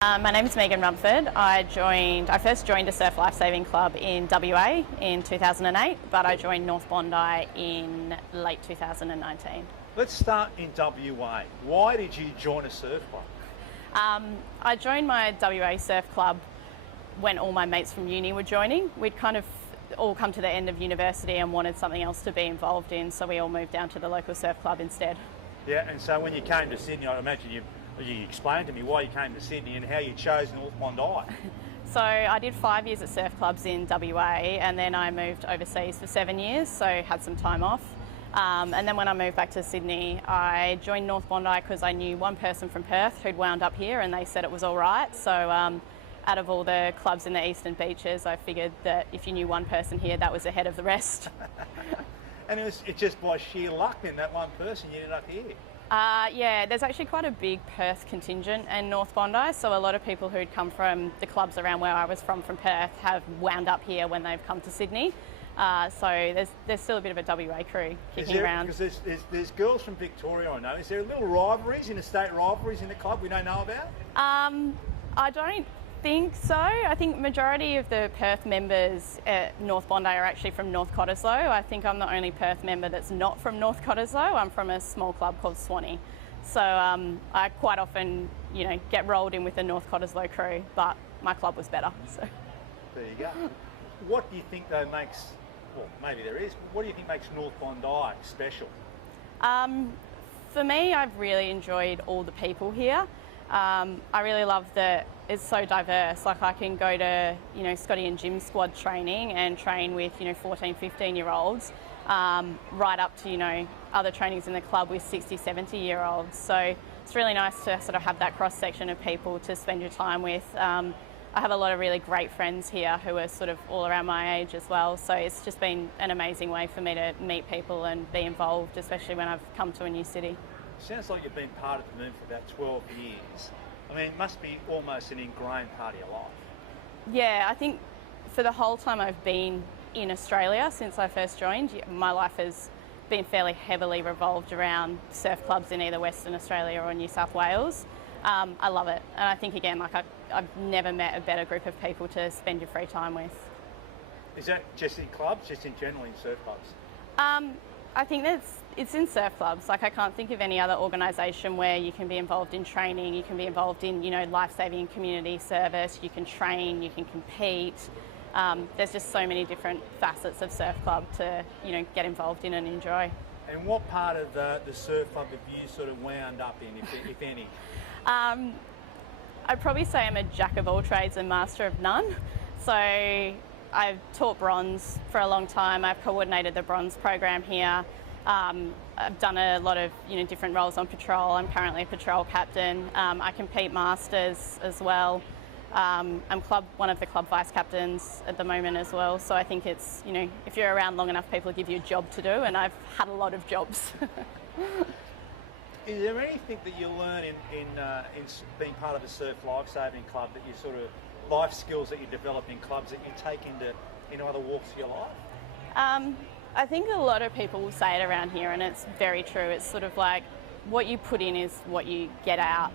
My name is Rumford. I first joined a surf lifesaving club in WA in 2008, but I joined North Bondi in late 2019. Let's start in WA. Why did you join a surf club? I joined my WA surf club when all my mates from uni were joining. We'd kind of all come to the end of university and wanted something else to be involved in, so we all moved down to the local surf club instead. Yeah, and so when you came to Sydney, I imagine you explained to me why you came to Sydney and how you chose North Bondi. So I did 5 years at surf clubs in WA, and then I moved overseas for 7 years, so had some time off. And then when I moved back to Sydney, I joined North Bondi because I knew one person from Perth who'd wound up here, and they said it was all right. So out of all the clubs in the Eastern Beaches, I figured that if you knew one person here, that was ahead of the rest. And it's just by sheer luck then, that one person, you ended up here. Yeah, there's actually quite a big Perth contingent in North Bondi, so a lot of people who'd come from the clubs around where I was from Perth have wound up here when they've come to Sydney. So there's still a bit of a WA crew kicking around. Because there's girls from Victoria, I know. Is there little rivalries, interstate rivalries in the club we don't know about? I don't think so. I think majority of the Perth members at North Bondi are actually from North Cottesloe. I think I'm the only Perth member that's not from North Cottesloe. I'm from a small club called Swanee. So I quite often, get rolled in with the North Cottesloe crew, but my club was better. So there you go. What do you think though makes, well maybe there is, what do you think makes North Bondi special? For me, I've really enjoyed all the people here. I really love that it's so diverse. Like I can go to, Scotty and Jim's squad training and train with, 14, 15-year-olds, right up to, other trainings in the club with 60, 70-year-olds. So it's really nice to sort of have that cross-section of people to spend your time with. I have a lot of really great friends here who are sort of all around my age as well. So it's just been an amazing way for me to meet people and be involved, especially when I've come to a new city. Sounds like you've been part of the movement for about 12 years. I mean, it must be almost an ingrained part of your life. Yeah, I think for the whole time I've been in Australia since I first joined, my life has been fairly heavily revolved around surf clubs in either Western Australia or New South Wales. I love it. And I think, again, I've never met a better group of people to spend your free time with. Is that just in clubs, just in general in surf clubs? I think it's in surf clubs. Like I can't think of any other organisation where you can be involved in training, you can be involved in, life-saving community service, you can train, you can compete. There's just so many different facets of surf club to, get involved in and enjoy. And what part of the surf club have you sort of wound up in, if any? I'd probably say I'm a jack of all trades and master of none. So I've taught bronze for a long time. I've coordinated the bronze program here. I've done a lot of different roles on patrol. I'm currently a patrol captain. I compete masters as well. I'm one of the club vice captains at the moment as well. So I think it's, if you're around long enough, people give you a job to do, and I've had a lot of jobs. Is there anything that you learn in being part of a surf lifesaving club that you sort of life skills that you develop in clubs that you take into other walks of your life? I think a lot of people will say it around here, and it's very true. It's sort of like what you put in is what you get out.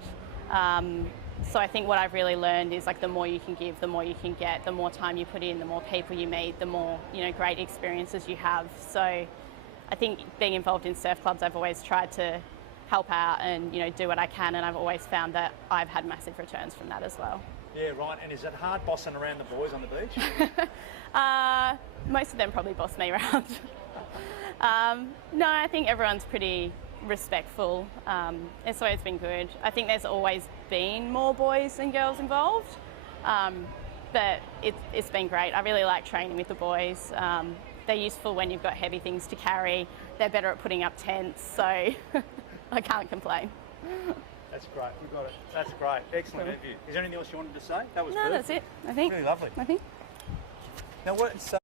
So I think what I've really learned is like the more you can give, the more you can get, the more time you put in, the more people you meet, the more great experiences you have. So I think being involved in surf clubs, I've always tried to help out and do what I can, and I've always found that I've had massive returns from that as well. Yeah, right. And is it hard bossing around the boys on the beach? Most of them probably boss me around. No, I think everyone's pretty respectful. It's always been good. I think there's always been more boys than girls involved, but it's been great. I really like training with the boys. They're useful when you've got heavy things to carry. They're better at putting up tents, so I can't complain. That's great. You got it. That's great. Excellent interview. Is there anything else you wanted to say? That was No, perfect. that's it. I think. Really lovely. I think. Now, what?